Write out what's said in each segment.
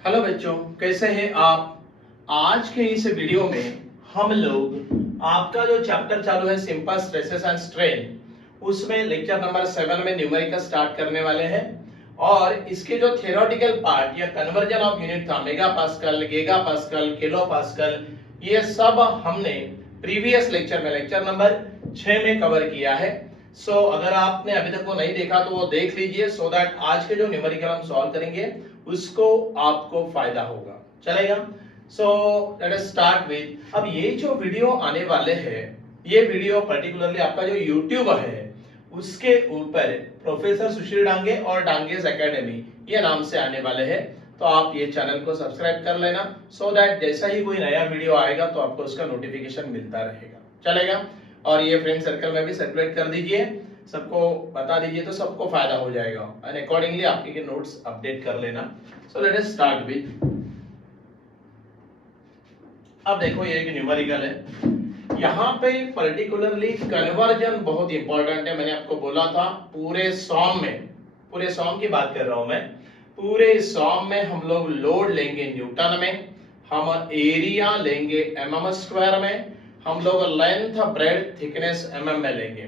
Hello बच्चों, कैसे हैं आप। आज के इस वीडियो में हम लोग आपका जो चैप्टर चालू है सिंपल स्ट्रेसेस एंड स्ट्रेन, उसमें लेक्चर नंबर 7 में न्यूमेरिकल स्टार्ट करने वाले हैं। और इसके जो थियोरेटिकल पार्ट या कन्वर्जन ऑफ यूनिट था, mega pascal, giga pascal, kilo pascal, ये सब हमने प्रीवियस लेक्चर में लेक्चर नंबर 6 में कवर किया है। अगर आपने अभी तक वो नहीं देखा तो वो देख लीजिए, सो दैट आज के जो न्यूमेरिकल हम सॉल्व करेंगे उसको आपको फायदा होगा। चलेगा। लेट अस स्टार्ट विद, अब ये जो वीडियो आने वाले हैं, ये वीडियो पर्टिकुलरली आपका जो यूट्यूब है उसके ऊपर प्रोफेसर सुशील डांगे और डांगेज एकेडमी ये नाम से आने वाले हैं। तो आप ये चैनल को सब्सक्राइब कर लेना, सो दैट जैसा ही कोई नया वीडियो आएगा तो आपको उसका नोटिफिकेशन मिलता रहेगा। चलेगा। और ये फ्रेंड सर्कल में भी सर्कुलेट कर दीजिए, सबको बता दीजिए, तो सबको फायदा हो जाएगा। एंड अकॉर्डिंगली आपके नोट्स अपडेट कर लेना। सो लेट अस स्टार्ट विद, अब देखो ये एक न्यूमेरिकल है। यहाँ पे पर्टिकुलरली कन्वर्जन बहुत इंपॉर्टेंट है। मैंने आपको बोला था पूरे सॉम में, पूरे सॉम की बात कर रहा हूं मैं, पूरे सॉम में हम लोग लोड लेंगे न्यूटन में, हम एरिया लेंगे mm स्क्वायर में, हम लोग लेंथ ब्रेड्थ थिकनेस mm में लेंगे।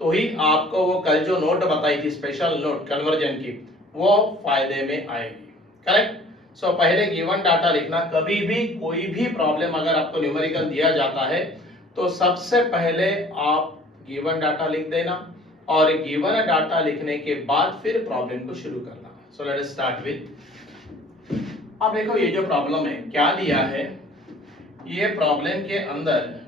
तो ही आपको वो कल जो नोट बताई थी स्पेशल नोट कन्वर्जन की, वो फायदे में आएगी। करेक्ट। पहले गिवन डाटा लिखना। कभी भी कोई भी प्रॉब्लम अगर आपको न्यूमेरिकल दिया जाता है तो सबसे पहले आप गिवन डाटा लिख देना, और गिवन डाटा लिखने के बाद फिर प्रॉब्लम को शुरू करना। सो लेट अस स्टार्ट विद, अब देखो ये जो प्रॉब्लम है क्या दिया है। ये प्रॉब्लम के अंदर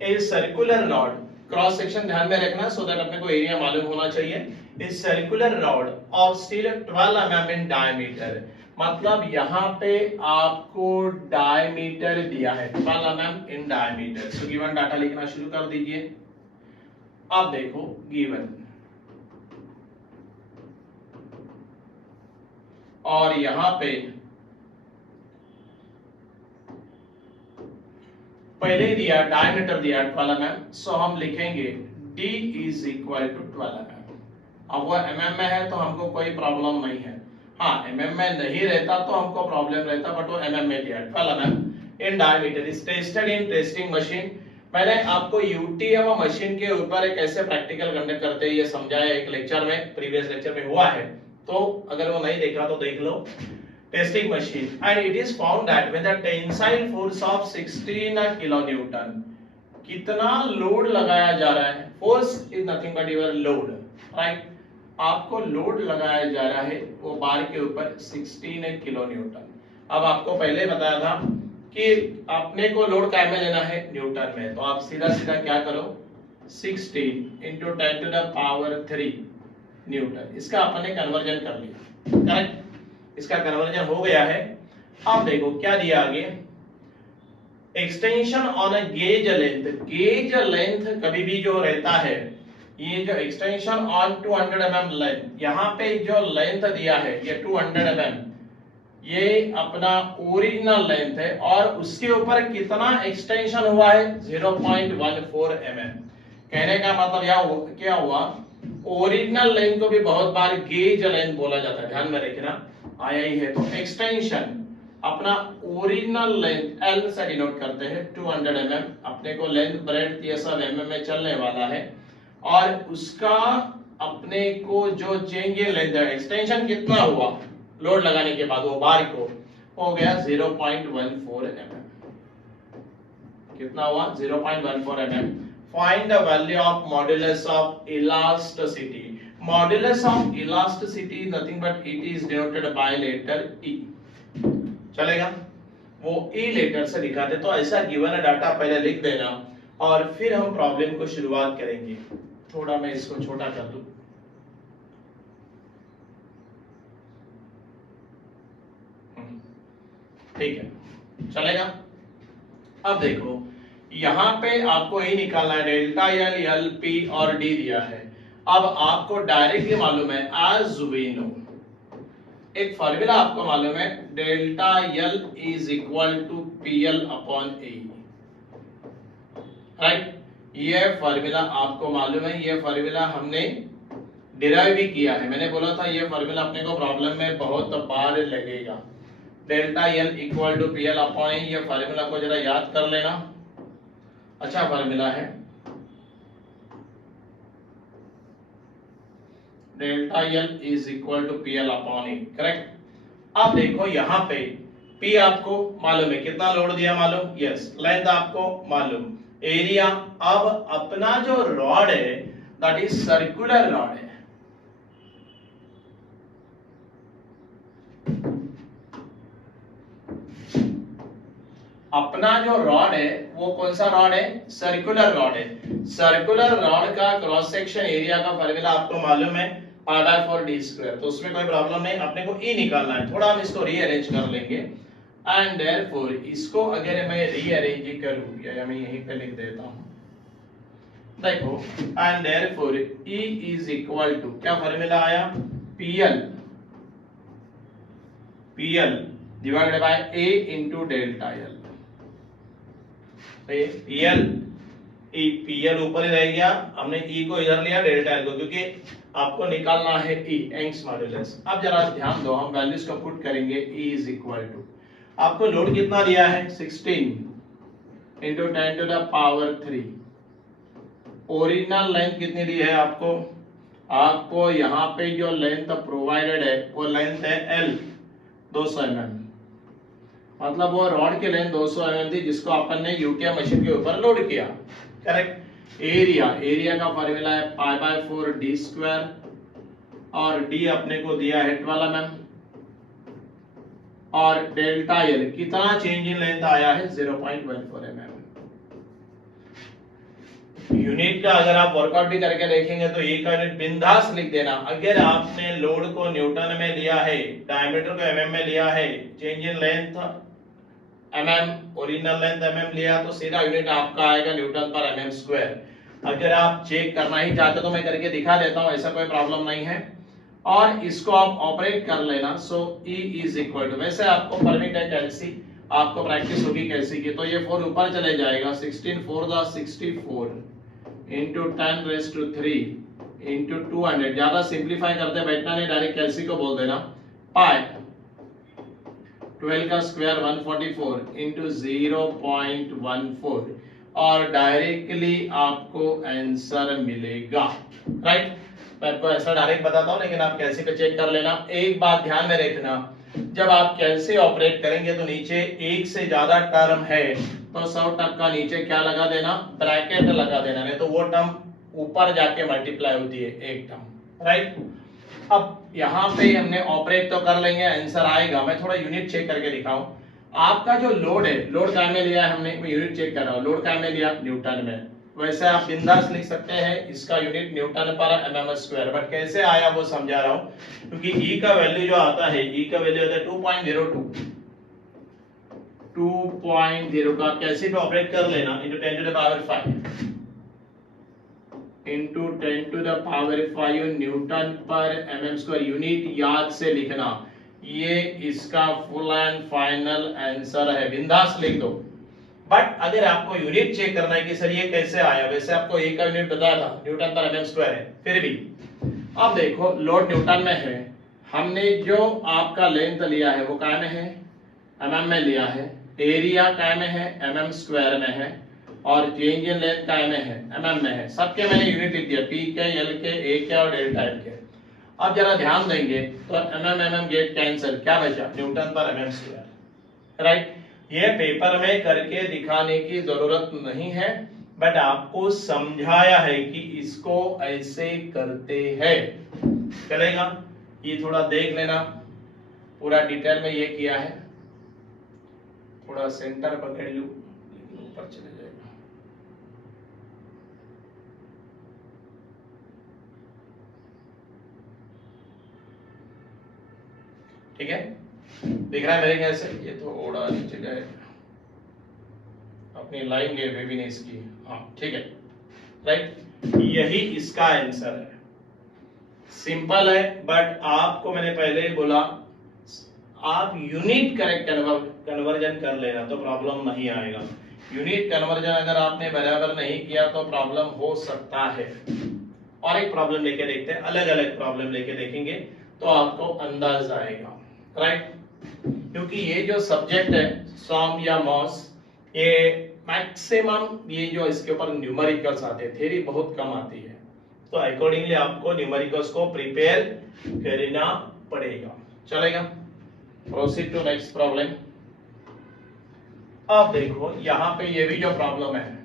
a circular rod, cross section ध्यान में रखना सो दैट अपने को एरिया मालूम होना चाहिए। A circular rod of steel 12 mm in diameter, मतलब यहाँ पे आपको डायमीटर दिया है 12 mm in diameter. So given data लिखना शुरू कर दीजिए। अब देखो गिवन, और यहाँ पे पहले दिया डायमीटर दिया 12 mm, सो हम लिखेंगे D is equal to 12 mm। अब वो mm में है तो हमको कोई प्रॉब्लम नहीं है। हाँ, mm में नहीं रहता तो हमको प्रॉब्लम रहता, बट वो mm में दिया 12 mm in diameter is tested in testing machine. मैंने आपको यूटीएम मशीन के ऊपर एक ऐसे प्रैक्टिकल कंडक्ट करते हैं ये समझाया एक लेक्चर में, प्रीवियस लेक्चर में हुआ है, तो अगर वो नहीं देखा तो देख लो। testing machine, and it is found that with a tensile force of 16 kilonewton, कितना लोड लगाया जा रहा है, force is nothing but your load, right. आपको लोड लगाया जा रहा है वो बार के ऊपर 16 किलोन्यूटन। अब आपको पहले बताया था कि अपने को लोड काय में लेना है, न्यूटन में, तो आप सीधा सीधा क्या करो 16 into 10 to the power 3 Newton, इसका अपने कन्वर्जन कर लिया। करेक्ट, इसका कन्वर्जन हो गया है। अब देखो क्या दिया आगे, extension on a gauge length. Gauge length कभी भी जो रहता है, ये जो एक्सटेंशन ऑन 200 mm लेंथ, यहाँ पे जो लेंथ दिया है ये 200 mm, ये अपना ओरिजिनल लेंथ है, और उसके ऊपर कितना एक्सटेंशन हुआ है 0.14 mm। कहने का मतलब यह क्या हुआ, ओरिजिनल लेंथ को भी बहुत बार गेज लेंथ बोला जाता है, ध्यान में रखना, आया ही है। तो एक्सटेंशन अपना ओरिजिनल लेंथ L से डिनोट करते हैं 200 mm, अपने को लेंथ ब्रेड्थ ये सब mm में चलने वाला है, और उसका अपने को जो चेंज इन लेंथ है, एक्सटेंशन कितना हुआ लोड लगाने के बाद वो बार को हो गया 0.14 mm। कितना हुआ 0.14 mm। Find the value of modulus of elasticity. Modulus of elasticity nothing but it is denoted by letter E। चलेगा, वो E लेटर से दिखाते। तो ऐसा गिवन डाटा पहले लिख देना, और फिर हम प्रॉब्लम को शुरुआत करेंगे। थोड़ा मैं इसको छोटा कर दूं, ठीक है, चलेगा। अब देखो यहाँ पे आपको ही निकालना है, डेल्टा एल, एल पी और डी दिया है। अब आपको डायरेक्टली मालूम है, एज वी नो, एक फॉर्मूला आपको मालूम है, delta L is equal to P L upon A, right. ये फॉर्मूला आपको मालूम है, ये फॉर्मूला हमने डिराइव भी किया है। मैंने बोला था ये फार्मूला अपने को प्रॉब्लम में बहुत बार लगेगा। Delta L equal to P L upon A, ये फार्मूला को जरा याद कर लेना, अच्छा फार्मूला है। Delta L is equal to P L upon A, correct. अब देखो यहाँ पे P आपको मालूम है, कितना लोड दिया मालूम, यस। लेंथ आपको मालूम, एरिया। अब अपना जो रॉड है दैट इज सर्कुलर रॉड है, अपना जो रॉड है वो कौन सा रॉड है, सर्कुलर रॉड है। सर्कुलर रॉड का क्रॉस सेक्शन एरिया का फार्मूला आपको मालूम है, पाई बाय 4 डी स्क्वायर, तो उसमें कोई प्रॉब्लम नहीं, अपने को ई निकालना है। थोड़ा हम इसको रीअरेंज कर लेंगे एंड देयरफॉर इसको अगर मैं रीअरेंज करूं, या मैं यहीं पे लिख देता हूं, देखो and therefore E is equal to क्या फार्मूला आया, PL divided by A into delta L। PL ऊपर ही रह गया, हमने E को इधर लिया, डेल्टा L को, क्योंकि आपको निकालना है E, यंग्स मॉड्यूलस। अब जरा ध्यान दो, हम वैल्यूज को पुट करेंगे। E इज इक्वल टू, आपको लोड कितना दिया है, 16 into 10 to the power 3। Original length कितनी दी है आपको यहाँ पे जो लेंथ प्रोवाइडेड है वो लेंथ है L 200 mm, मतलब वो रॉड की लेंथ 200 mm थी, जिसको अपन ने यूटीएम मशीन के ऊपर लोड किया, करेक्ट। एरिया का फार्मूला है पाई बाय 4 डी स्क्वायर, और डी अपने को दिया है 12 mm, और डेल्टा एल कितना चेंज इन लेंथ आया है 0.14 mm। यूनिट का अगर आप वर्कआउट भी करके देखेंगे तो एक यूनिट बिंदास लिख देना। अगर आपने लोड को न्यूटन में लिया है, डायमीटर को mm में लिया है, change in length mm, original length mm लिया, तो सीधा यूनिट आपका आएगा न्यूटन पर mm स्क्वायर। अगर आप चेक करना ही चाहते तो मैं करके दिखा देता हूं, ऐसा कोई प्रॉब्लम नहीं है, और इसको आप ऑपरेट कर लेना। सो E इज इक्वल टू, वैसे आपको परमिट है कैलसी, आपको प्रैक्टिस होगी कैलसी की, तो ये 4 ऊपर चले जाएगा, 16 4 the 64 into 10 raise to 3 into 200। ज्यादा सिंप्लीफाई करते बैठना नहीं, डायरेक्ट कैलसी को बोल देना, पाई 12 का स्क्वायर 144 इंटू 0.14, और डायरेक्टली आपको आंसर मिलेगा, राइट। मैं आपको आंसर डायरेक्ट बताता हूं, लेकिन आप कैलसी पे चेक कर लेना। एक बात ध्यान में रखना, जब आप कैलसी ऑपरेट करेंगे तो नीचे एक से ज्यादा टर्म है तो 100% नीचे क्या लगा देना, ब्रैकेट लगा देना, नहीं तो वो टर्म ऊपर जाके मल्टीप्लाई होती है एक टर्म, राइट। अब यहाँ पे हमने ऑपरेट तो कर लेंगे, आंसर आएगा। मैं थोड़ा यूनिट चेक करके दिखाऊं। आपका जो लोड है, लोड काय में लिया है हमने, मैं यूनिट चेक कर रहा हूं, लोड काय में लिया, न्यूटन में। वैसे आप बिंदास लिख सकते हैं इसका यूनिट न्यूटन पर mm स्क्वायर, बट कैसे आया वो समझा रहा हूं, क्योंकि E का वैल्यू जो आता है, E का वैल्यू आता है 2.02 का कैसे पे ऑपरेट कर लेना, into 10 to the power 5 into 10 to the power 5 newton पर mm स्क्वायर। यूनिट याद से लिखना, ये इसका फुल एंड फाइनल आंसर है, बिंदास लिख दो। बट अगर आपको यूनिट चेक करना है कि सर ये कैसे आया, वैसे आपको एक का यूनिट बताया था, न्यूटन पर mm स्क्वायर है, फिर भी अब देखो लोड न्यूटन में है, हमने जो आपका लेंथ लिया है वो काय में है, mm में लिया है, एरिया काय में है, mm स्क्वायर में है, और चेंज इन लेंथ काय में है, mm में है। सबके मैंने यूनिट लिख दिया, P के, L के, A के और डेल्टा L के। अब जरा ध्यान देंगे तो mm गेट कैंसिल, क्या बचा, न्यूटन पर mm स्क्वायर, राइट। ये पेपर में करके दिखाने की जरूरत नहीं है, बट आपको समझाया है कि इसको ऐसे करते हैं, चलेगा। ये थोड़ा देख लेना, पूरा डिटेल में ये किया है, थोड़ा सेंटर पकड़ लूं, ऊपर चले जाएगा। ठीक है, दिख रहा है मेरे ख्याल से, ये थोड़ा नीचे जाए, अपनी लाइन गए वे भी नहीं इसकी, हाँ ठीक है, राइट। यही इसका आंसर है, सिंपल है, बट आपको मैंने पहले ही बोला आप यूनिट करेक्ट कन्वर्जन कर लेना तो प्रॉब्लम नहीं आएगा। यूनिट कन्वर्जन अगर आपने बराबर नहीं किया तो प्रॉब्लम हो सकता है। और एक प्रॉब्लम लेके देखते हैं, अलग अलग प्रॉब्लम लेके देखेंगे तो आपको अंदाज आएगा, राइट। क्योंकि ये जो सब्जेक्ट है सॉम या मॉस, ये मैक्सिमम ये जो इसके ऊपर न्यूमेरिकल्स आते हैं, थ्योरी बहुत कम आती है, तो अकॉर्डिंगली आपको न्यूमेरिकल्स को प्रिपेयर करना पड़ेगा। चलेगा, प्रोसीड टू नेक्स्ट प्रॉब्लम। अब देखो यहां पे ये भी जो प्रॉब्लम है,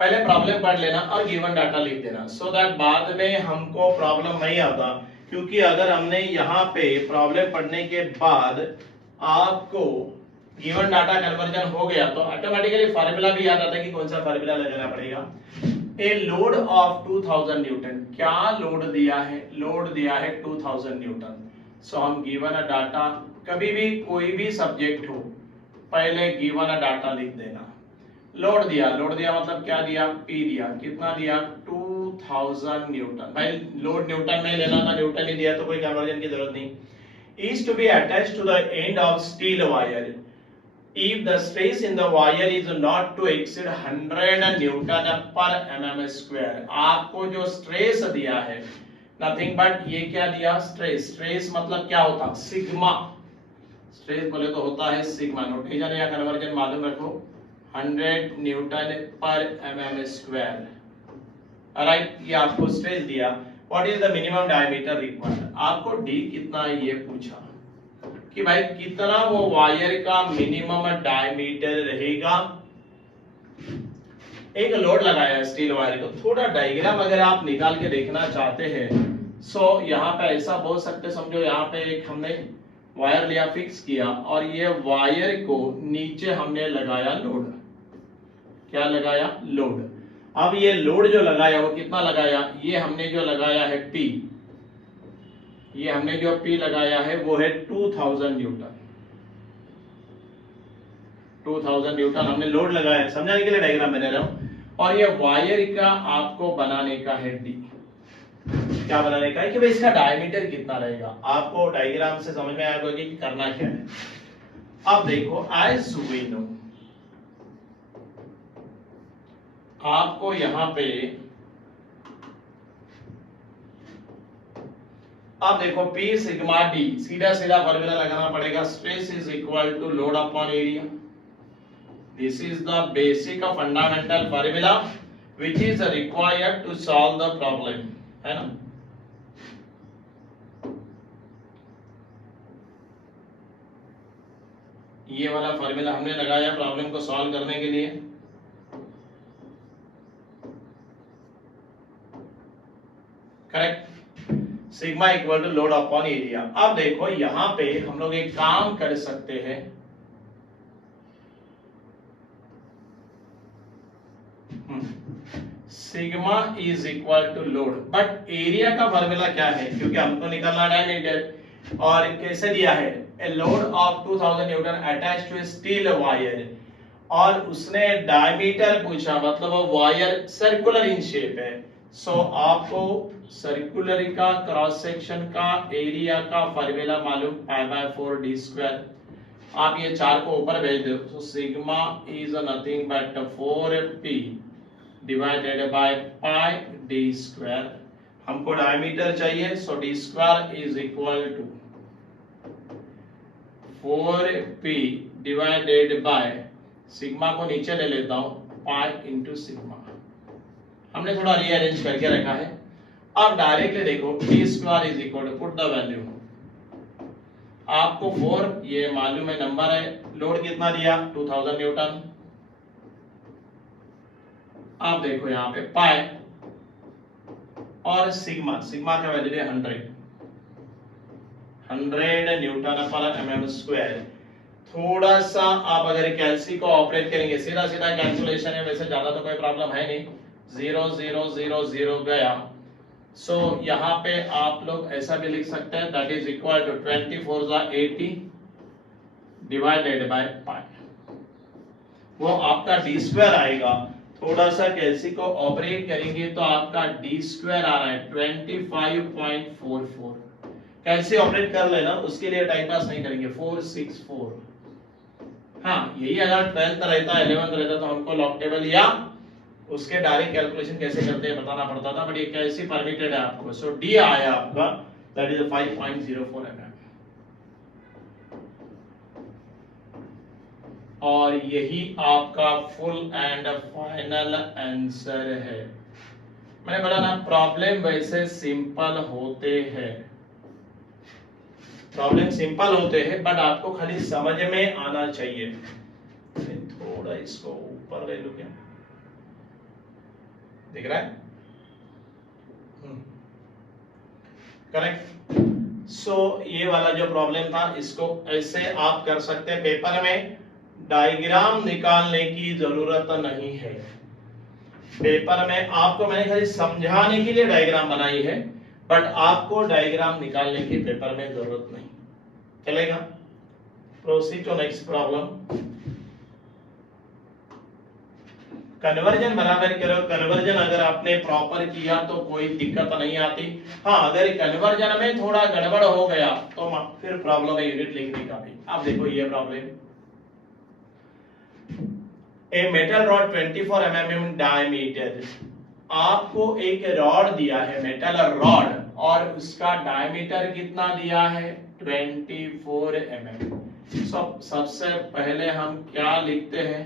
पहले प्रॉब्लम पढ़ लेना और गिवन डाटा लिख देना, सो दैट बाद में हमको प्रॉब्लम नहीं आता। क्योंकि अगर हमने यहाँ पे प्रॉब्लम पढ़ने के बाद आपको गिवन डाटा कन्वर्जन हो गया तो ऑटोमेटिकली फार्मूला भी याद आता है कि कौन सा फार्मूला लगाना पड़ेगा। ए लोड ऑफ 2000 न्यूटन, क्या लोड दिया है, लोड दिया है 2000 न्यूटन। सो हम गिवन अ डाटा, कभी भी कोई भी सब्जेक्ट हो पहले गिवन अ डाटा लिख देना। लोड दिया, लोड दिया मतलब क्या दिया, पी दिया, कितना दिया 2000 न्यूटन। भाई लोड न्यूटन में लेना था, न्यूटन ही दिया तो कोई कन्वर्जन की जरूरत नहीं। Is to be attached to the end of steel wire if the stress in the wire is not to exceed 100 Newton पर mm स्क्वायर। आपको जो स्ट्रेस दिया है नथिंग बट ये क्या दिया, स्ट्रेस। स्ट्रेस मतलब क्या होता है, सिग्मा। स्ट्रेस बोले तो होता है सिग्मा, नोटेशन या कन्वर्जन मालूम रखो, 100 न्यूटन पर mm स्क्वायर, राइट। ये आपको स्ट्रेस दिया। What is the minimum diameter required, आपको डी कितना है ये पूछा कि भाई कितना वो वायर का मिनिमम डायमीटर रहेगा। एक लोड लगाया है स्टील वायर को, थोड़ा डायग्राम अगर आप निकाल के देखना चाहते हैं सो यहाँ पे ऐसा बोल सकते, समझो यहाँ पे एक हमने वायर लिया, फिक्स किया और ये वायर को नीचे हमने लगाया लोड, क्या लगाया, लोड। अब ये लोड जो लगाया वो कितना लगाया, ये हमने जो लगाया है पी, ये हमने जो P लगाया है वो है 2000 न्यूटन। 2000 न्यूटन हमने लोड लगाया है, समझाने के लिए डायग्राम बना रहा हूं। और ये वायर का आपको बनाने का है डी, क्या बनाने का है कि भाई इसका डायमीटर कितना रहेगा। आपको डायग्राम से समझ में आएगा कि करना क्या है। अब देखो एज वी नो, आपको यहां पे अब देखो P सिग्मा D, सीधा सीधा फॉर्मूला लगाना पड़ेगा, stress is equal to load upon area. This is the basic of fundamental formula which is required to solve the problem, है ना। ये वाला फॉर्मूला हमने लगाया प्रॉब्लम को सॉल्व करने के लिए। Correct, sigma equal to load upon area. अब देखो यहां पे हम लोग एक काम कर सकते हैं, sigma is equal to load, but area का फॉर्मूला क्या है, क्योंकि हमको निकालना डायमीटर। और कैसे दिया है, a load of 2000 newton attached to steel wire, और उसने डायमीटर पूछा, मतलब वायर सर्कुलर इन शेप है। सो आपको सर्कुलर का क्रॉस सेक्शन का एरिया का फॉर्मूला मालूम, π/4 d स्क्वायर। आप ये 4 को ऊपर भेज दो, तो sigma is nothing but 4p divided by pi d square. हमको डायमीटर चाहिए, so d square is equal to 4p divided by, sigma को नीचे ले लेता हूं, पाई इंटू सिग्मा। हमने थोड़ा रीअरेंज करके रखा है। अब डायरेक्टली देखो d square is equal to, put the value, आपको 4 ये मालूम है नंबर है, लोड कितना दिया 2000 न्यूटन। आप देखो यहाँ पे पाई और सिग्मा, सिग्मा का वैल्यू है 100 न्यूटन पर mm स्क्वायर। थोड़ा सा आप अगर कैलसी को ऑपरेट करेंगे, सीधा सीधा कैलकुलेशन है, वैसे ज्यादा तो कोई प्रॉब्लम है नहीं, 0 0 0 0 गया। सो यहाँ पे आप लोग ऐसा भी लिख सकते हैं, that is equal to 24 × 80 divided by pi. वो आपका डी स्क्वायर आएगा। थोड़ा सा कैलसी को ऑपरेट करेंगे तो आपका डी स्क्वायर आ रहा है 25.44। कैलसी ऑपरेट कर लेना, उसके लिए टाइम पास नहीं करेंगे। 464 हाँ यही अगर 12th रहता 11th रहता तो हमको लॉग टेबल या उसके डायरेक्ट कैलकुलेशन कैसे करते हैं बताना पड़ता था, बट ये कैसे परमिटेड है आपको। सो डी आया आपका, दैट इज 5.04 mm, और यही आपका फुल एंड फाइनल आंसर है। मैंने बोला ना प्रॉब्लम वैसे सिंपल होते हैं, प्रॉब्लम सिंपल होते हैं, बट आपको खाली समझ में आना चाहिए। थोड़ा इसको ऊपर ले लो, क्या दिख रहा है? करेक्ट। सो ये वाला जो प्रॉब्लम था इसको ऐसे आप कर सकते हैं। पेपर में डायग्राम निकालने की जरूरत नहीं है, पेपर में आपको मैंने खाली समझाने के लिए डायग्राम बनाई है, बट आपको डायग्राम निकालने की पेपर में जरूरत नहीं। चलेगा? Proceed to next problem. Conversion बराबर करो। कन्वर्जन अगर आपने प्रॉपर किया तो कोई दिक्कत नहीं आती। हाँ अगर कन्वर्जन में थोड़ा गड़बड़ हो गया तो फिर प्रॉब्लम है यूनिट लिखने का भी। अब देखो ये problem, a metal rod 24 mm diameter, आपको एक रॉड दिया है मेटल रॉड और उसका डायमीटर कितना दिया है 24 mm। सबसे पहले हम क्या लिखते हैं,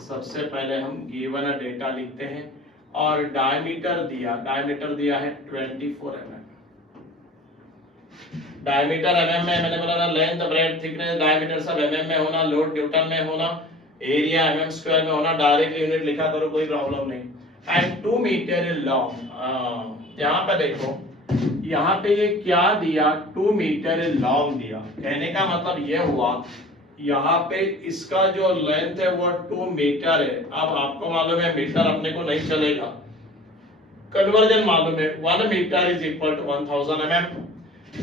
सबसे पहले हम गिवन डेटा लिखते हैं और डायमीटर दिया है 24 mm। डायमीटर mm में मैंने बोला ना, लेंथ ब्रेड्थ थिकनेस डायमीटर सब mm में होना, लोड न्यूटन में होना, एरिया mm स्क्वायर में होना, डायरेक्ट यूनिट लिखा करो कोई प्रॉब्लम नहीं। एंड 2 मीटर लॉन्ग, यहाँ पे देखो यहाँ पे ये क्या दिया 2 मीटर लॉन्ग दिया। कहने का मतलब ये हुआ यहाँ पे इसका जो लेंथ है वो 2 मीटर है। अब आपको मालूम है मीटर अपने को नहीं चलेगा, कन्वर्जन मालूम है 1 metre is equal to 1000 mm।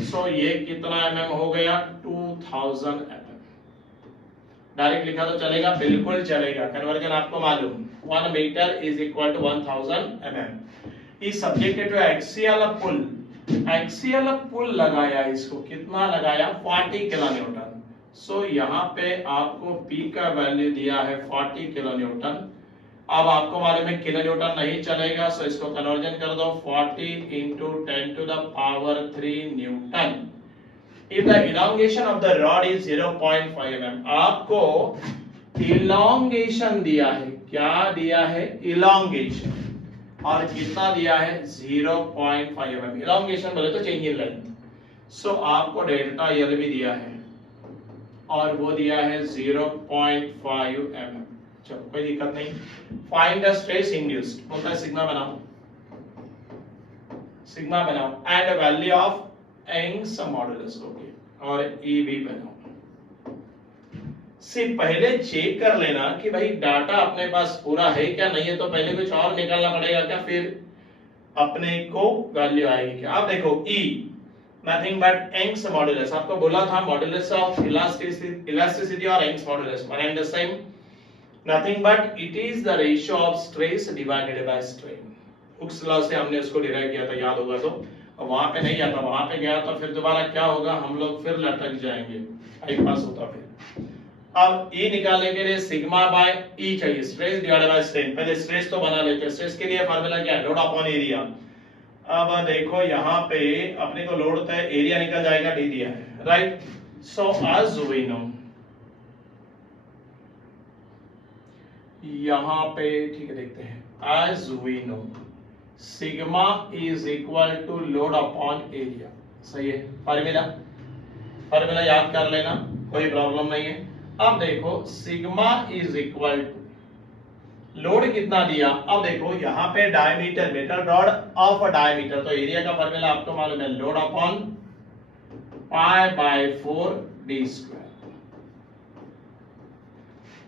So ये कितना mm हो गया 2000 mm। डायरेक्ट लिखा तो चलेगा, बिल्कुल चलेगा, कन्वर्जन आपको मालूम 1 metre is equal to 1000 mm। इस subject to axial pull, axial pull लगाया, इसको कितना लगाया 40 किलो न्यूटन। सो यहाँ पे आपको P का वैल्यू दिया है 40 किलो न्यूटन। अब आपको मालूम है किलो न्यूटन नहीं चलेगा, सो इसको कन्वर्जन कर दो 40 into 10 to the power 3 Newton. If the elongation of the rod is 0.5 mm, आपको elongation दिया है, क्या दिया है elongation, और कितना दिया है 0.5 mm। elongation बोले तो चेंज इन लेंथ। सो आपको डेल्टा एल भी दिया है और वो दिया है 0.5 mm। चलो कोई दिक्कत नहीं। फाइंड द स्ट्रेस इंड्यूस्ड, बोलता है सिग्मा बनाओ, सिग्मा बनाओ and value of Young's modulus, okay, और ई भी बनाओ। सिर्फ पहले चेक कर लेना कि भाई डाटा अपने पास पूरा है क्या, नहीं है तो पहले कुछ और निकालना पड़ेगा क्या, फिर अपने को वैल्यू आएगी क्या। आप देखो E nothing but Young's modulus, आपको बोला था मॉडुलस ऑफ इलास्टिसिटी और Young's modulus one and the same, nothing but it is the ratio of stress divided by strain. Hooke's law से हमने उसको डिराइव किया था, याद होगा तो। वहां पे नहीं आता, वहां पे गया तो फिर दोबारा क्या होगा, हम लोग फिर लटक जाएंगे, टाइम पास होता फिर। अब E निकालने के लिए सिग्मा बाय E चाहिए, स्ट्रेस डिवाइडेड बाय स्ट्रेन। पहले स्ट्रेस तो बना लेते हैं, स्ट्रेस के लिए फार्मूला क्या है, लोड अपॉन एरिया। अब देखो यहाँ पे अपने को लोड तय एरिया निकल जाएगा, डी दिया है, right. So as we know, यहाँ पे ठीक है देखते हैं, as we know sigma is equal to load upon area, सही है। फार्मूला याद कर लेना, कोई प्रॉब्लम नहीं है। अब देखो sigma is equal to load कितना दिया, अब देखो यहाँ पे diameter, metal rod of diameter, तो एरिया का फार्मूला आपको मालूम है, load upon pi by 4 D square.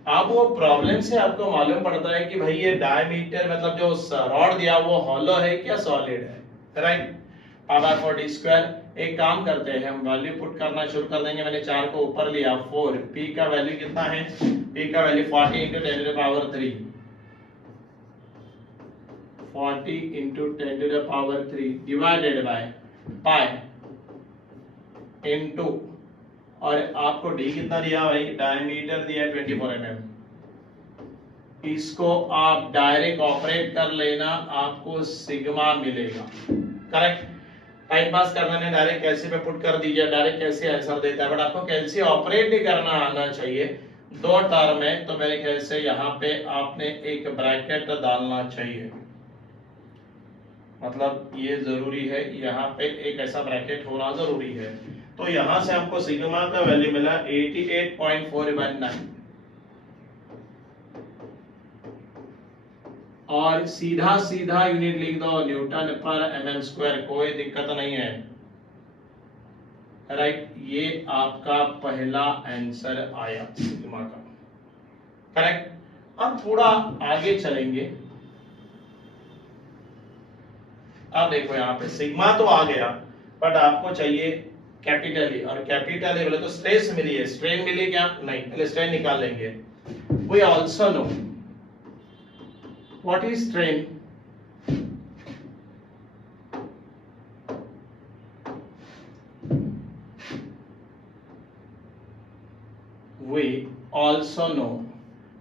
अब वो प्रॉब्लम से आपको मालूम पड़ता है कि भाई ये डायमीटर मतलब जो रॉड दिया वो हॉलो है क्या सॉलिड है, right. Pi by 4 D square. एक काम करते हैं, हम वैल्यू पुट करना शुरू कर देंगे। मैंने 4 को ऊपर लिया, 4, P का वैल्यू कितना है, P का value 40 into 10 to the power 3, 40 into 10 to the power 3 divided by pi into और आपको डी कितना दिया भाई, डायमीटर दिया 24 mm। इसको आप डायरेक्ट ऑपरेट कर लेना, आपको सिग्मा मिलेगा। करेक्ट, टाइम पास करना नहीं, डायरेक्ट कैसे पे पुट कर दीजिए, डायरेक्ट कैसे आंसर देता है, बट आपको कैसे ऑपरेट भी करना आना चाहिए। दो टर्म है तो मेरे ख्याल से यहाँ पे आपने एक ब्रैकेट डालना चाहिए, मतलब ये जरूरी है, यहाँ पे एक ऐसा ब्रैकेट होना जरूरी है। तो यहाँ से हमको सिग्मा का वैल्यू मिला 88.419 और सीधा सीधा यूनिट लिख दो न्यूटन पर mm स्क्वायर, कोई दिक्कत नहीं है। राइट, ये आपका पहला आंसर आया सिग्मा का। करेक्ट, अब थोड़ा आगे चलेंगे। अब देखो यहाँ पे सिग्मा तो आ गया, बट आपको चाहिए कैपिटल ई, और कैपिटल ई बोले तो स्ट्रेस मिली है, स्ट्रेन मिली क्या, नहीं, पहले स्ट्रेन निकाल लेंगे। We also know what is strain. We also know,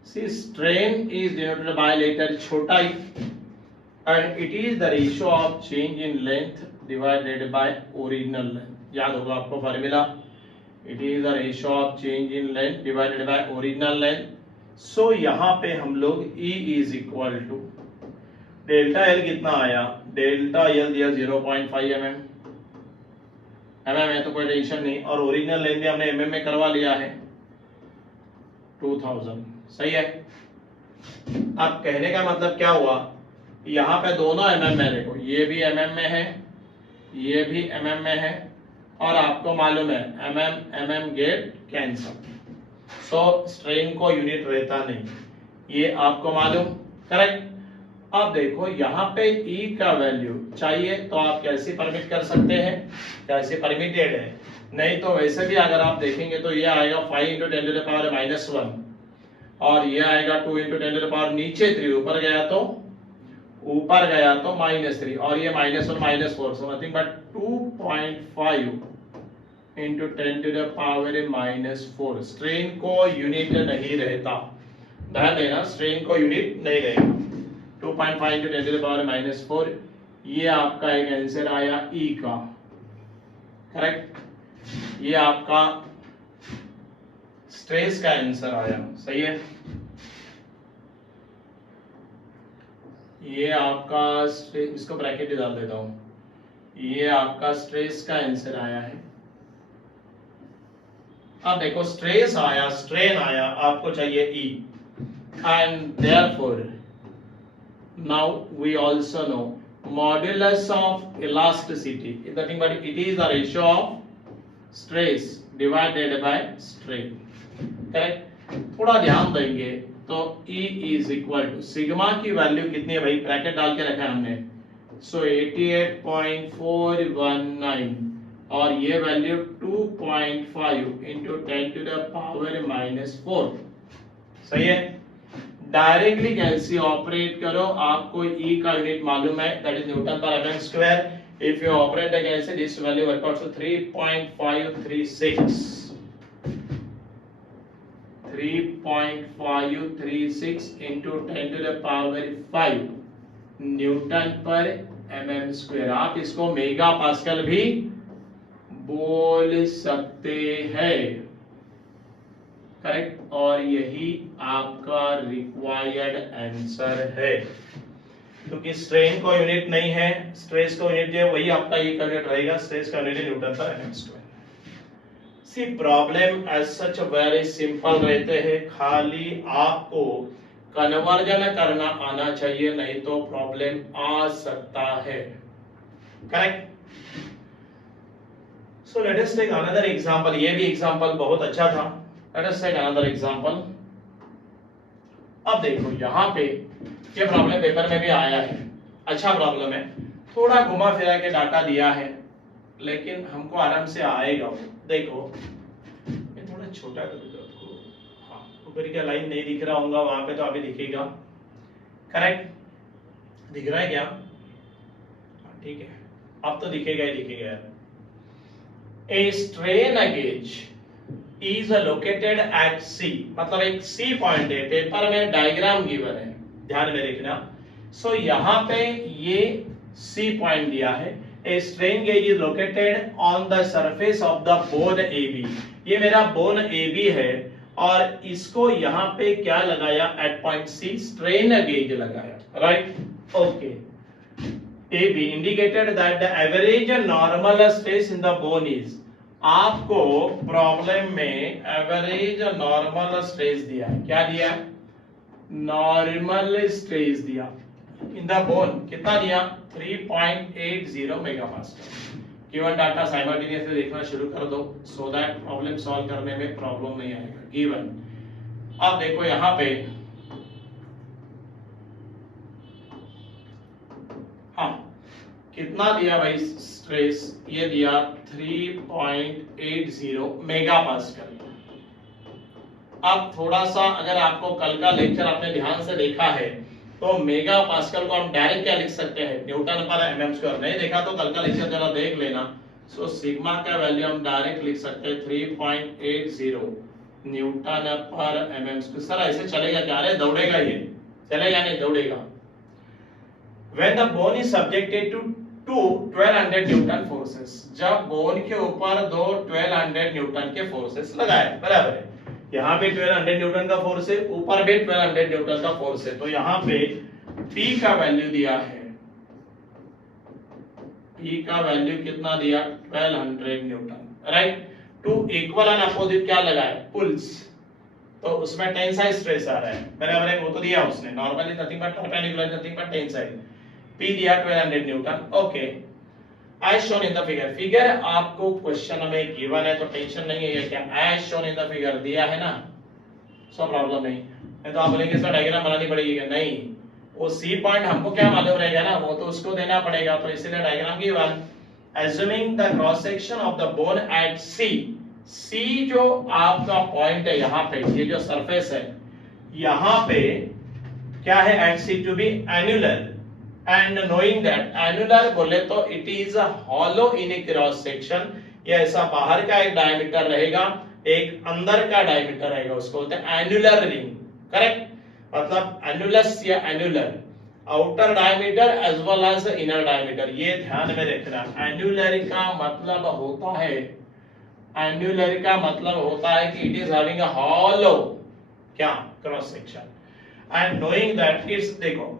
see, strain is denoted by letter छोटा ई, and it is the ratio of change in length divided by original length। याद होगा आपको formula, it is the ratio of change in length divided by original length। so यहाँ पे हम लोग E is equal to delta L कितना आया, delta L दिया 0.5 mm, है तो कोई टेंशन नहीं, और ओरिजिनल लेंथ भी हमने mm में करवा लिया है 2000। सही है। अब कहने का मतलब क्या हुआ, यहाँ पे दोनों mm में, देखो ये भी mm में है, ये भी mm में है, और आपको मालूम है mm गेट कैंसल, सो स्ट्रेन को यूनिट रहता नहीं, ये आपको मालूम। करेक्ट, अब देखो यहाँ पे E का वैल्यू चाहिए तो आप कैसे परमिट कर सकते हैं, कैसे परमिटेड है, नहीं तो वैसे भी अगर आप देखेंगे तो ये आएगा 5 × 10⁻⁻1 और ये आएगा 2 × 10⁻, नीचे 3, ऊपर गया तो -3, और ये -1 -4, सो नथिंग बट 2.5 × 10⁻⁻4। स्ट्रेन को यूनिट नहीं रहता, ध्यान देना, स्ट्रेन को यूनिट नहीं रहेगा। 2.5 × 10⁻⁻4, ये आपका एक आंसर आया E का। करेक्ट, ये आपका स्ट्रेस का आंसर आया। सही है, ये आपका इसको ब्रैकेट डाल देता हूं, ये आपका स्ट्रेस का आंसर आया है। अब देखो स्ट्रेस आया, स्ट्रेन आया, आपको चाहिए E, and therefore now we also know modulus of elasticity is nothing but it is the ratio of stress divided by strain. Correct, थोड़ा ध्यान देंगे तो E is equal to sigma की वैल्यू कितनी है भाई, ब्रैकेट डाल के रखा है हमने, सो 88.419 और ये वैल्यू 2.5 × 10⁻⁻4। सही है, डायरेक्टली कैसे ऑपरेट करो, आपको E का यूनिट मालूम है, दैट इज न्यूटन पर mm square. If you operate against this value work out to 3.536 × 10⁻5 newton पर mm स्क्वायर। आप इसको मेगा पास्कल भी बोल सकते हैं। करेक्ट, और यही आपका रिक्वायर्ड आंसर है, क्योंकि स्ट्रेन को यूनिट नहीं है, स्ट्रेस को यूनिट है, वही आपका ये यूनिट रहेगा, स्ट्रेस का यूनिट न्यूटन पर mm square. See problem as such very simple रहते हैं, खाली आपको कन्वर्जन करना आना चाहिए, नहीं तो प्रॉब्लम आ सकता है। Correct, so let us take another example. ये भी एग्जांपल बहुत अच्छा था, let us take another example. अब देखो यहाँ पे ये प्रॉब्लम पेपर में भी आया है, अच्छा प्रॉब्लम है, थोड़ा घुमा फिरा के डाटा दिया है, लेकिन हमको आराम से आएगा वो। देखो ये थोड़ा छोटा कर दो आपको, हाँ ऊपर का लाइन नहीं दिख रहा होगा वहां पे, तो अभी दिखेगा। करेक्ट, दिख रहा है क्या, ठीक है, अब तो दिखेगा ही दिखेगा यार। A strain gauge is located at C, मतलब एक सी पॉइंट है, पेपर में डायग्राम गिवन है, ध्यान में रखना। सो यहाँ पे ये सी पॉइंट दिया है, a strain gauge is located on the surface of the bone A B, ये मेरा बोन ए बी है और इसको यहाँ पे क्या लगाया, at point C strain gauge लगाया, right, okay. A B indicated that the average normal stress in the bone is, आपको प्रॉब्लम में एवरेज नॉर्मल स्ट्रेस दिया है, क्या दिया, नॉर्मल स्ट्रेस दिया इन द बोन, कितना दिया, 3.80 मेगापास्कल। गिवन डाटा साइमल्टेनियसली देखना शुरू कर दो सो दैट प्रॉब्लम सॉल्व करने में प्रॉब्लम नहीं आएगा। गिवन, अब देखो यहाँ पे, हाँ कितना दिया भाई स्ट्रेस, ये दिया 3.80 मेगापास्कल। अब थोड़ा सा अगर आपको कल का लेक्चर आपने ध्यान से देखा है तो मेगा पास्कल को हम डायरेक्ट क्या लिख सकते हैं, न्यूटन पर एमएम स्क्वायर। नहीं देखा तो कल का लेक्चर जरा देख लेना। सो सिग्मा का वैल्यू हम डायरेक्ट लिख सकते हैं 3.80 न्यूटन पर एमएम स्क्वायर। सर ऐसे चलेगा क्या, अरे दौड़ेगा, ये चलेगा नहीं, दौड़ेगा। When the bone is subjected to 1200 Newton forces, जब बोन के ऊपर दो 1200 न्यूटन के फोर्सेस लगाए, बराबर है, यहाँ पे 1200 न्यूटन का फोर्स है, ऊपर भी 1200 न्यूटन का फोर्स है, तो यहाँ पे P का वैल्यू दिया है, P का वैल्यू कितना दिया, 1200 newton, right. Two equal and opposite क्या लगाए, पुल्स, तो उसमें टेंसाइल स्ट्रेस आ रहा है, बराबर है, वो तो दिया उसने, normally nothing but perpendicular, nothing but tensile. P दिया 1200 Newton, okay. As shown in the figure, figure आपको क्वेश्चन में गिवन है तो टेंशन नहीं है, ये क्या as shown in the figure दिया है ना, सो प्रॉब्लम नहीं तो आप बोलेंगे इसका डायग्राम बनानी पड़ेगी, नहीं, वो सी पॉइंट हमको क्या मालूम रहेगा ना, वो तो उसको देना पड़ेगा, तो इसीलिए diagram given. Assuming the cross section of the bone at C, C जो आपका पॉइंट है यहाँ पे, ये जो सरफेस है यहाँ पे क्या है, at C to be annular, and knowing that annular बोले तो it is a hollow in a cross section, ये ऐसा बाहर का एक डायमीटर रहेगा, एक अंदर का डायमीटर रहेगा, उसको बोलते हैं एनुलर रिंग, करेक्ट, मतलब एनुलस या annular, outer diameter as well as inner diameter, ये ध्यान में रखना। एनुलर का मतलब होता है, एनुलर का मतलब होता है कि it is having a hollow क्या cross section, and knowing that it's, देखो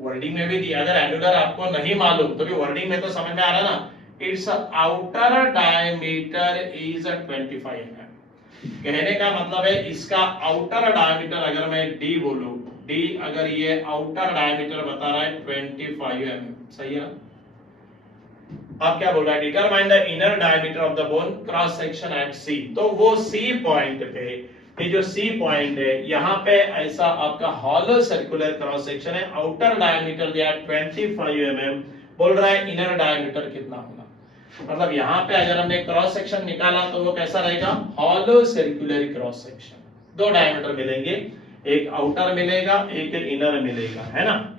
वर्डिंग में भी दिया, अगर एनुलर आपको नहीं मालूम तो भी वर्डिंग में तो समझ में आ रहा है ना, it's outer diameter is 25 mm, कहने का मतलब है इसका आउटर डायमीटर, अगर मैं D बोलूं, D अगर ये आउटर डायमीटर बता रहा है 25 mm, सही है ना। अब क्या बोल रहा है, determine the inner diameter of the bone cross section at C, तो वो C पॉइंट पे, ये जो C पॉइंट है यहाँ पे ऐसा आपका हॉलो सर्कुलर क्रॉस सेक्शन है, आउटर डायमीटर दिया 25 mm, बोल रहा है इनर डायमीटर कितना होगा, मतलब यहाँ पे अगर हमने क्रॉस सेक्शन निकाला तो वो कैसा रहेगा, हॉलो सर्कुलर क्रॉस सेक्शन, दो डायमीटर मिलेंगे, एक आउटर मिलेगा, एक इनर मिलेगा, है ना।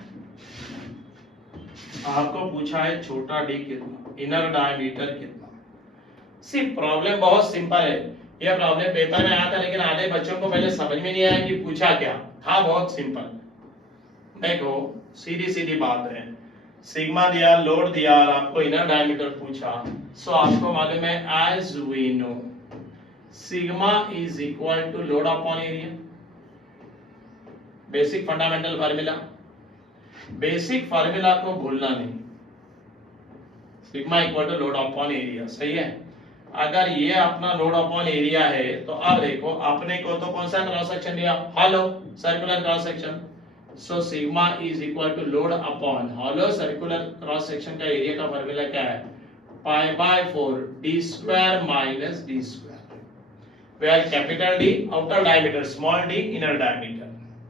आपको पूछा है छोटा d कितना, इनर डायमीटर कितना। सी प्रॉब्लम बहुत सिंपल है, यह प्रॉब्लम पेपर में आया था लेकिन आधे बच्चों को पहले समझ में नहीं आया कि पूछा क्या था, बहुत सिंपल। देखो सीधी सीधी बात है, सिग्मा दिया, लोड दिया और आपको इनर डायमीटर पूछा, सो आपको मालूम है as we know sigma is equal to load upon area, basic fundamental formula, basic formula को भूलना नहीं, sigma equal to load upon area, सही है। अगर ये अपना लोड अपॉन एरिया है तो अब देखो अपने को तो कौन सा क्रॉस सेक्शन दिया, hollow circular cross section, so sigma is equal to load upon hollow circular cross section का एरिया का फार्मूला क्या है, pi by 4 d square minus d square, where capital D outer diameter, small d inner diameter,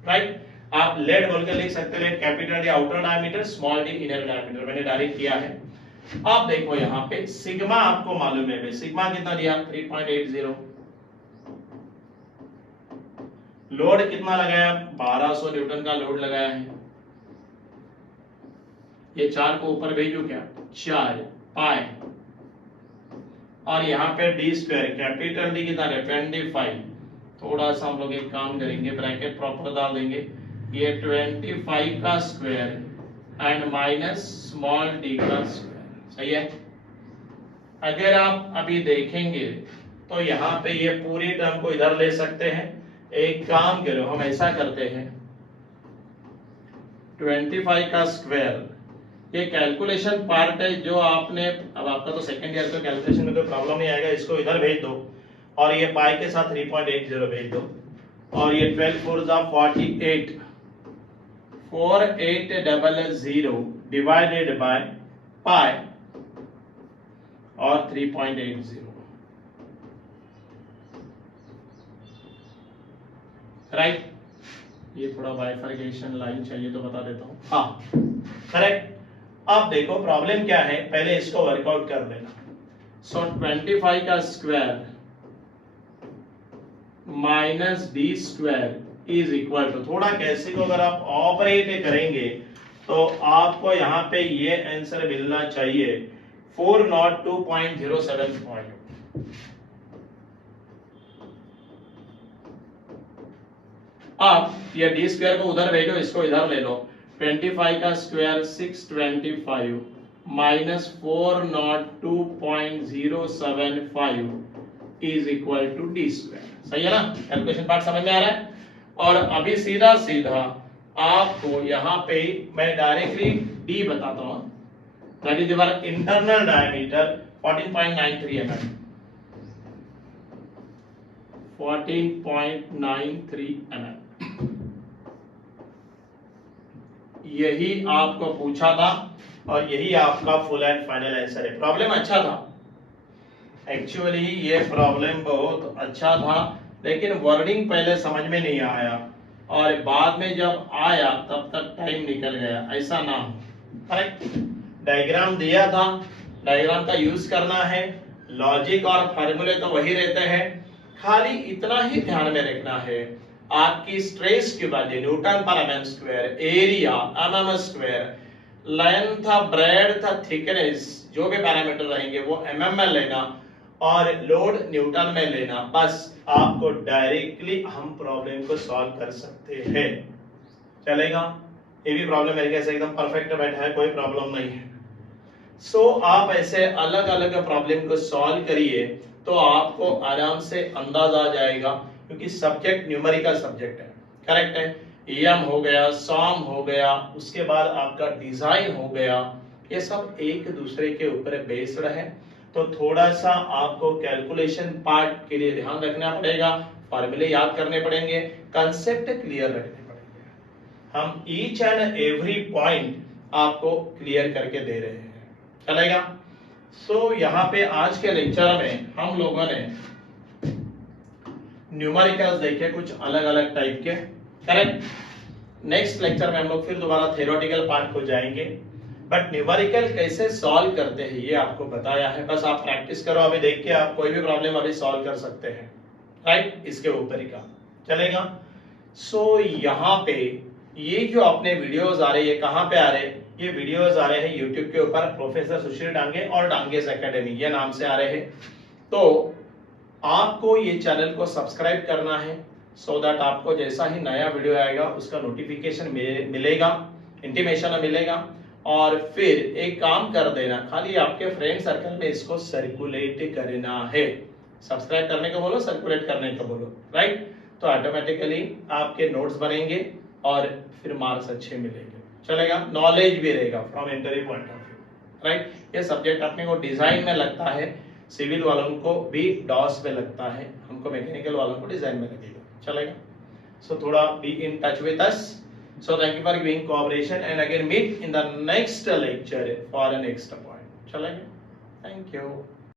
right. आप लेट बोल के लिख सकते हैं, capital D outer diameter, small d inner diameter, मैंने डायरेक्ट किया है। अब देखो यहाँ पे सिग्मा आपको मालूम है, सिग्मा कितना दिया 3.80, लोड कितना लगाया 1200 न्यूटन का लोड लगाया है, ये 4 को ऊपर भेजो क्या 4 पाई और यहाँ पे डी स्क्वायर, कैपिटल डी कितना है 25। थोड़ा सा हम लोग एक काम करेंगे, ब्रैकेट प्रॉपर डाल देंगे, ये 25 का square and minus small D का स्क्वायर। सही है। अगर आप अभी देखेंगे तो यहाँ पे ये पूरी टर्म को इधर ले सकते हैं। एक काम करो, हम ऐसा करते हैं, 25 का स्क्वायर, ये कैलकुलेशन पार्ट है जो आपने, अब आपका तो सेकंड ईयर का कैलकुलेशन में कोई प्रॉब्लम नहीं आएगा, इसको इधर भेज दो और ये पाई के साथ 3.80 भेज दो और ये 12 4 48 4800 डिवाइडेड बाय पाई और 3.80। राइट, ये थोड़ा बाइफरकेशन लाइन चाहिए तो बता देता हूं। हाँ करेक्ट। अब देखो प्रॉब्लम क्या है, पहले इसको वर्कआउट कर लेना। सो 25 का square minus D square is equal to, थोड़ा कैसे को अगर आप ऑपरेट करेंगे तो आपको यहाँ पे ये आंसर मिलना चाहिए 402.075। अब ये डी स्क्वायर को उधर भेजो, इसको इधर ले लो, 25 का square 625 minus 402.075 is equal to D square. सही है ना, कैलकुलेशन पार्ट समझ में आ रहा है। और अभी सीधा सीधा आपको यहाँ पे मैं डायरेक्टली डी बताता हूँ, that is your internal diameter 14.93 mm, 14.93 mm। यही आपको पूछा था और यही आपका फुल एंड फाइनल आंसर है। प्रॉब्लम अच्छा था, एक्चुअली ये प्रॉब्लम बहुत अच्छा था, लेकिन वर्डिंग पहले समझ में नहीं आया और बाद में जब आया तब तक टाइम निकल गया, ऐसा ना हो। करेक्ट, डायग्राम दिया था, डायग्राम का यूज करना है, लॉजिक और फार्मूले तो वही रहते हैं, खाली इतना ही ध्यान में रखना है आपकी स्ट्रेस की वैल्यू न्यूटन पर mm square, area mm square, length, breadth, thickness, जो भी पैरामीटर रहेंगे वो mm में लेना और लोड न्यूटन में लेना। बस आपको डायरेक्टली हम प्रॉब्लम को सॉल्व कर सकते हैं। चलेगा, ये भी प्रॉब्लम मेरे ख्याल से एकदम परफेक्ट बैठा है, कोई प्रॉब्लम नहीं है। सो आप ऐसे अलग अलग प्रॉब्लम को सॉल्व करिए तो आपको आराम से अंदाजा आ जाएगा, क्योंकि सब्जेक्ट न्यूमेरिकल सब्जेक्ट है। करेक्ट है, EM हो गया, सॉम हो गया, उसके बाद आपका डिजाइन हो गया, ये सब एक दूसरे के ऊपर बेस्ड है। तो थोड़ा सा आपको कैलकुलेशन पार्ट के लिए ध्यान रखना पड़ेगा, फॉर्मूले याद करने पड़ेंगे, कंसेप्ट क्लियर रखने पड़ेंगे। हम ईच एंड एवरी पॉइंट आपको क्लियर करके दे रहे हैं। चलेगा। सो यहाँ पे आज के लेक्चर में हम लोगों ने न्यूमेरिकल्स देखे कुछ अलग अलग टाइप के। करेक्ट, नेक्स्ट लेक्चर में हम लोग फिर दोबारा थ्योरेटिकल पार्ट को जाएंगे, बट न्यूमेरिकल कैसे सॉल्व करते हैं ये आपको बताया है। बस आप प्रैक्टिस करो, अभी देख के आप कोई भी प्रॉब्लम अभी सॉल्व कर सकते हैं। राइट, इसके ऊपर ही का चलेगा। सो यहाँ पे ये जो अपने वीडियोस आ रहे हैं, ये कहाँ पे आ रहे हैं? ये वीडियोस आ रहे हैं यूट्यूब के ऊपर, प्रोफेसर सुशील डांगे और डांगेस एकेडमी ये नाम से आ रहे हैं। तो आपको ये चैनल को सब्सक्राइब करना है, सो दैट आपको जैसा ही नया वीडियो आएगा उसका नोटिफिकेशन मिलेगा, इंटीमेशन मिलेगा। और फिर एक काम कर देना, खाली आपके फ्रेंड सर्कल में इसको सर्कुलेट करना है। सब्सक्राइब करने को बोलो, सर्कुलेट करने को बोलो। राइट, तो ऑटोमेटिकली आपके नोट्स बनेंगे और फिर मार्क्स अच्छे मिलेंगे। चलेगा, नॉलेज भी रहेगा from interview point of view. Right, ये सब्जेक्ट अपने को डिजाइन में लगता है, सिविल वालों को भी डॉस में लगता है, हमको मैकेनिकल वालों को डिजाइन में लगेगा। चलेगा, सो थोड़ा be in touch with us. So thank you for giving cooperation and again meet in the next lecture for the next point. चलेगा, thank you.